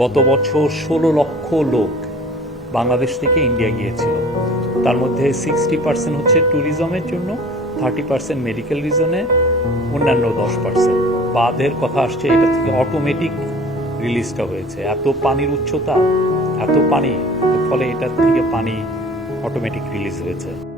গত বছর 16 লক্ষ লোক বাংলাদেশ থেকে ইন্ডিয়া গিয়েছিল। তার মধ্যে 60% হচ্ছে ট্যুরিজমের জন্য, 30% মেডিকেল রিজনে, অন্যান্য 10% বাঁধের কথা আসছে। এটা থেকে অটোমেটিক রিলিজটা হয়েছে। এত পানির উচ্চতা, এত পানি, ফলে এটার থেকে পানি অটোমেটিক রিলিজ হয়েছে।